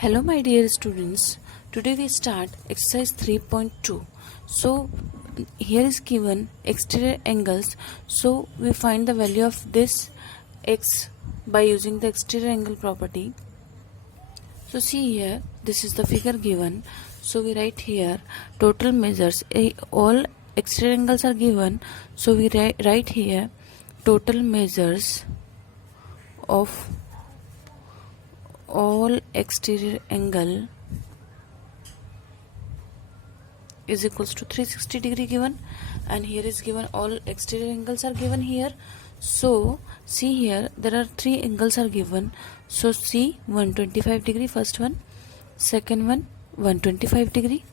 Hello my dear students, today we start exercise 3.2. So here is given exterior angles, so we find the value of this x by using the exterior angle property. So see here, this is the figure given, so we write here total measures, all exterior angles are given, so we write here total measures of all exterior angle is equals to 360 degree given, and here is given all exterior angles are given here. So see here, there are three angles are given. So see 125 degree first one, second one 125 degree,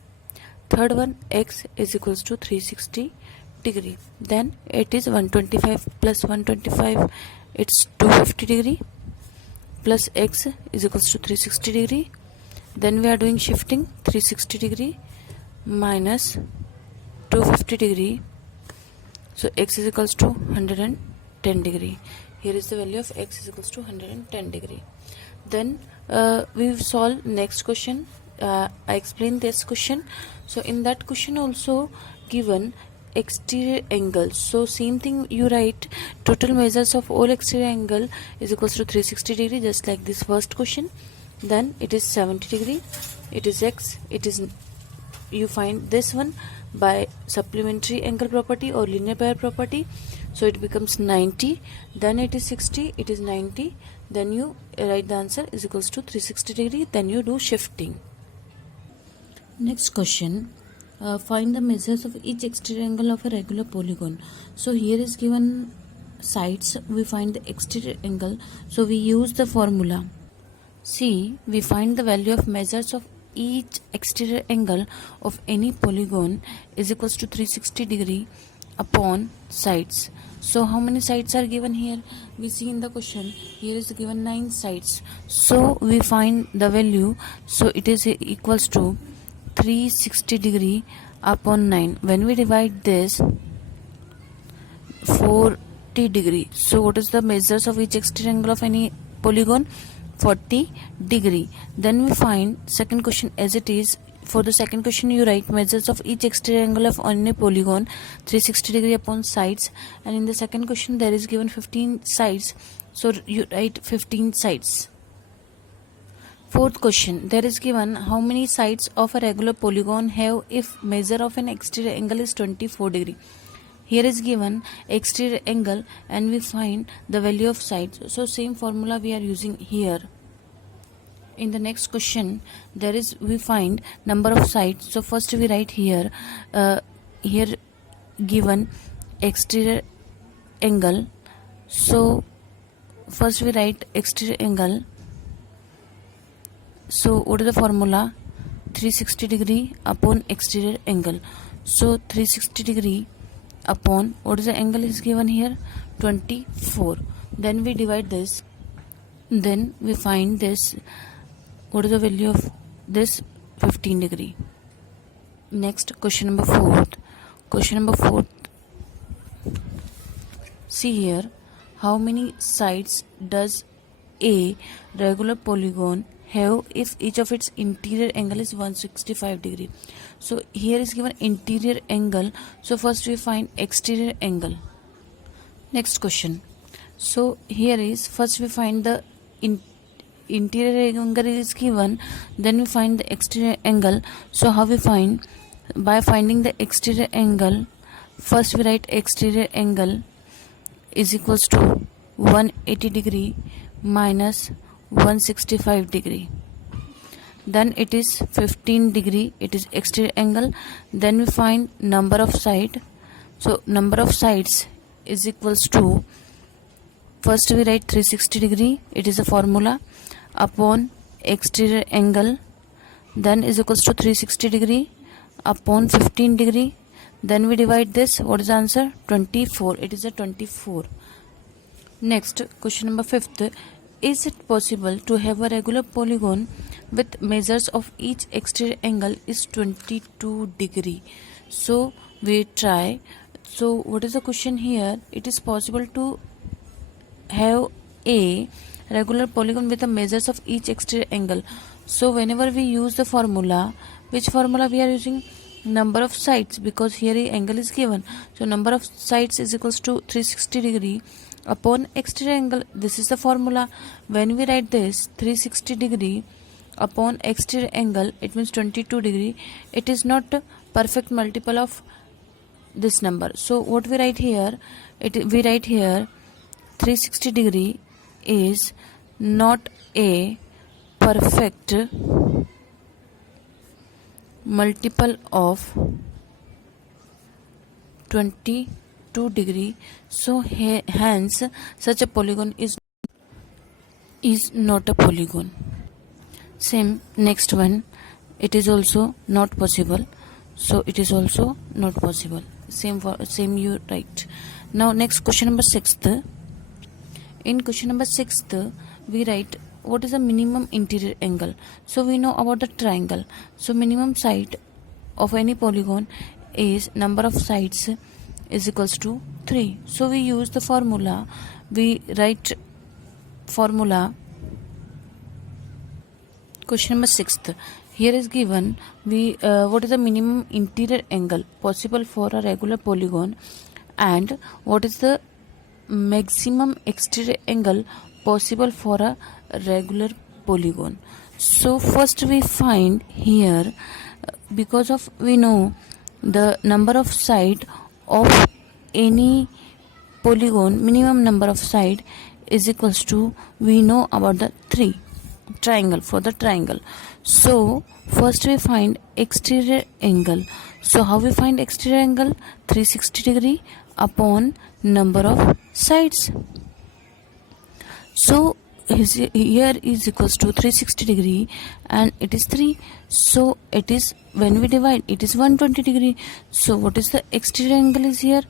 third one x is equals to 360 degree. Then it is 125 plus 125, it's 250 degree, plus x is equals to 360 degree. Then we are doing shifting, 360 degree minus 250 degree, so x is equals to 110 degree. Here is the value of x is equals to 110 degree. Then we will solve next question. I explained this question. So in that question also given exterior angle, so same thing you write total measures of all exterior angle is equals to 360 degree, just like this first question. Then it is 70 degree, it is x, it is, you find this one by supplementary angle property or linear pair property, so it becomes 90. Then it is 60, it is 90, then you write the answer is equals to 360 degree. Then you do shifting. Next question, find the measures of each exterior angle of a regular polygon. So here is given sides, we find the exterior angle, so we use the formula. See, we find the value of measures of each exterior angle of any polygon is equals to 360 degree upon sides. So how many sides are given here? We see in the question, here is given 9 sides, so we find the value, so it is equals to 360 degree upon 9. When we divide this, 40 degree. So what is the measures of each exterior angle of any polygon? 40 degree. Then we find second question as it is. For the second question you write measures of each exterior angle of any polygon, 360 degree upon sides, and in the second question there is given 15 sides, so you write 15 sides. Fourth question, there is given how many sides of a regular polygon have if measure of an exterior angle is 24 degree. Here is given exterior angle and we find the value of sides, so same formula we are using here. In the next question there is, we find number of sides, so first we write here here given exterior angle, so first we write exterior angle. So what is the formula? 360 degree upon exterior angle. So 360 degree upon, what is the angle is given here? 24. Then we divide this, then we find this, what is the value of this? 15 degree. Next question number 4. Question number 4. See here, how many sides does a regular polygon have if each of its interior angle is 165 degree. So here is given interior angle, so first we find exterior angle. Next question, so here is first we find the interior angle is given, then we find the exterior angle. So how we find? By finding the exterior angle, first we write exterior angle is equals to 180 degree minus 165 degree. Then it is 15 degree, it is exterior angle. Then we find number of side, so number of sides is equals to, first we write 360 degree, it is a formula, upon exterior angle, then is equals to 360 degree upon 15 degree. Then we divide this, what is the answer? 24, it is a 24. Next question number 5th, is it possible to have a regular polygon with measures of each exterior angle is 22 degree? So we try. So what is the question here? It is possible to have a regular polygon with the measures of each exterior angle. So whenever we use the formula, which formula we are using? Number of sides, because here a angle is given. So number of sides is equals to 360 degree upon exterior angle. This is the formula. When we write this 360 degree upon exterior angle, it means 22 degree. It is not a perfect multiple of this number. So what we write here? We write here 360 degree is not a perfect multiple of 22 degree. So hence such a polygon is not a polygon. Same next one, it is also not possible. So it is also not possible. Same you write. Now next question number 6th. In question number 6th, we write what is the minimum interior angle. So we know about the triangle. So minimum side of any polygon is number of sides is equals to 3. So we use the formula. We write formula. Question number 6th. Here is given what is the minimum interior angle possible for a regular polygon, and what is the maximum exterior angle possible for a regular polygon. So first we find here, because of we know the number of side of any polygon, minimum number of side is equals to, we know about the 3 triangle, for the triangle. So first we find exterior angle. So how we find exterior angle? 360 degree upon number of sides. So here is equals to 360 degree and it is 3. So it is, when we divide, it is 120 degree. So what is the exterior angle is here?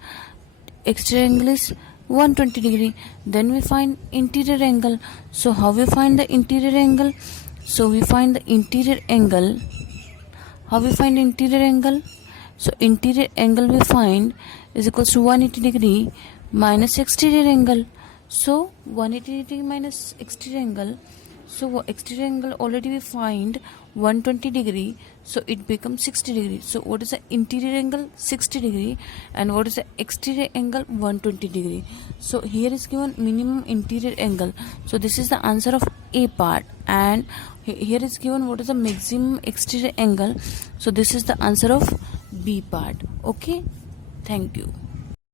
Exterior angle is 120 degree. Then we find interior angle. So how we find the interior angle? So we find the interior angle. How we find interior angle? So interior angle we find is equals to 180 degree minus exterior angle. So 180 degree minus exterior angle. So exterior angle already we find 120 degree. So it becomes 60 degree. So what is the interior angle? 60 degree. And what is the exterior angle? 120 degree. So here is given minimum interior angle. So this is the answer of A part. And here is given what is the maximum exterior angle. So this is the answer of B part. Okay. Thank you.